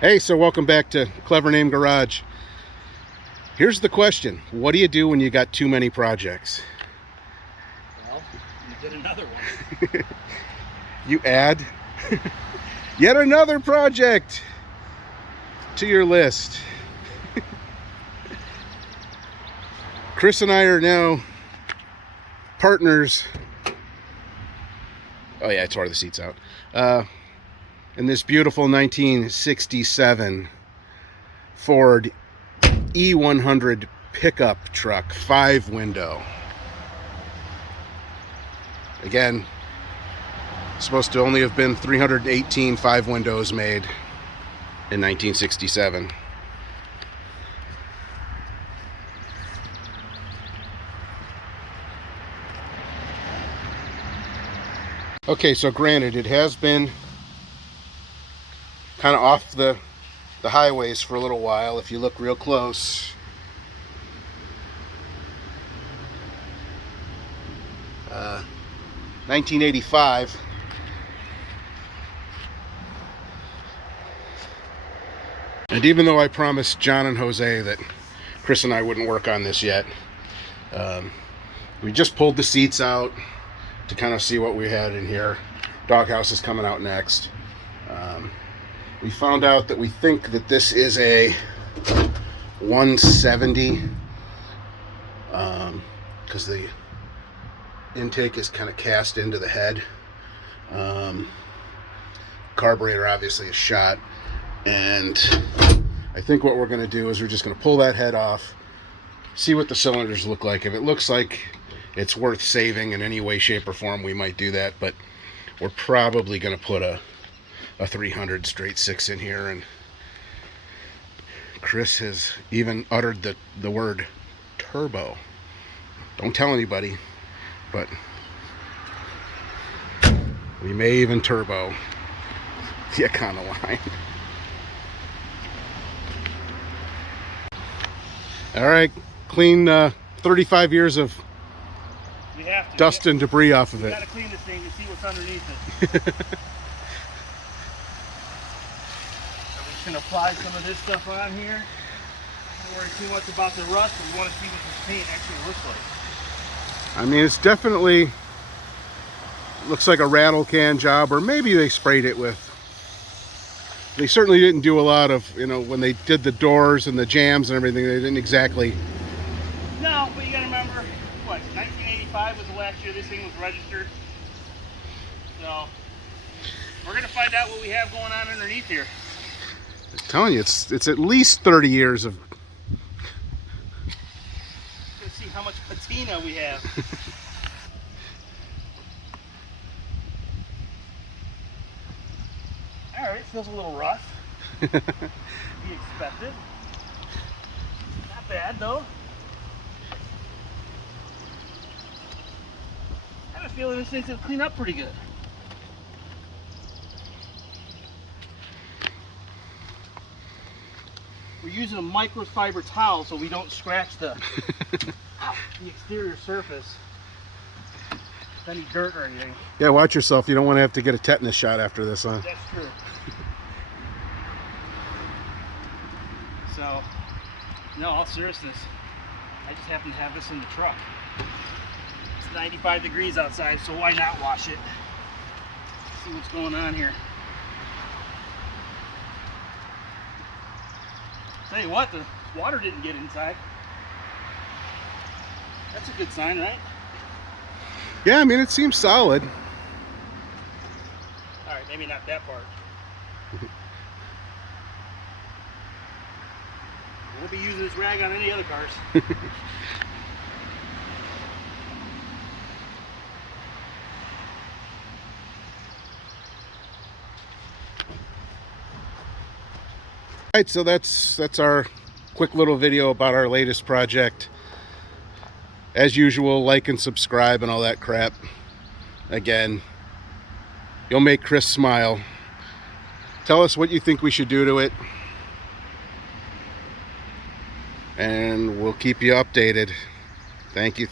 Hey, so welcome back to Clever Name Garage. Here's the question. What do you do when you got too many projects? Well, you did another one. You add yet another project to your list. Chris and I are now partners. Oh yeah, I tore the seats out. In this beautiful 1967 Ford E100 pickup truck, 5-window. Again, supposed to only have been 318 5-windows made in 1967. Okay, so granted, it has been kind of off the highways for a little while. If you look real close, 1985. And even though I promised John and Jose that Chris and I wouldn't work on this yet, we just pulled the seats out to kind of see what we had in here. Doghouse is coming out next. We found out that we think that this is a 170, because the intake is kind of cast into the head. Carburetor obviously is shot, and I think what we're going to do is we're just going to pull that head off, see what the cylinders look like. If it looks like it's worth saving in any way, shape, or form, we might do that, but we're probably going to put a 300 straight 6 in here. And Chris has even uttered the word turbo. Don't tell anybody, but we may even turbo the Econoline. All right, clean 35 years of dust and debris off of it. You gotta clean this thing to see what's underneath it. So we can apply some of this stuff on here. Don't worry too much about the rust, but we want to see what this paint actually looks like. I mean, it's definitely looks like a rattle can job, or maybe they sprayed it with. They certainly didn't do a lot of, when they did the doors and the jams and everything, they didn't exactly. No, but you gotta remember, what, 1985 was the last year this thing was registered. So, we're gonna find out what we have going on underneath here. I'm telling you, it's at least 30 years of. Let's see how much patina we have. Alright, feels a little rough. Be expected. Not bad though. I have a feeling this thing's gonna clean up pretty good. We're using a microfiber towel so we don't scratch the exterior surface with any dirt or anything. Yeah, watch yourself. You don't want to have to get a tetanus shot after this, huh? That's true. So, no, all seriousness, I just happen to have this in the truck. It's 95 degrees outside, so why not wash it? See what's going on here. Tell you what, the water didn't get inside. That's a good sign, right? Yeah, I mean, it seems solid. All right, maybe not that part. We'll be using this rag on any other cars. Alright, so that's our quick little video about our latest project. As usual, like and subscribe and all that crap. Again, you'll make Chris smile. Tell us what you think we should do to it, and we'll keep you updated. Thank you.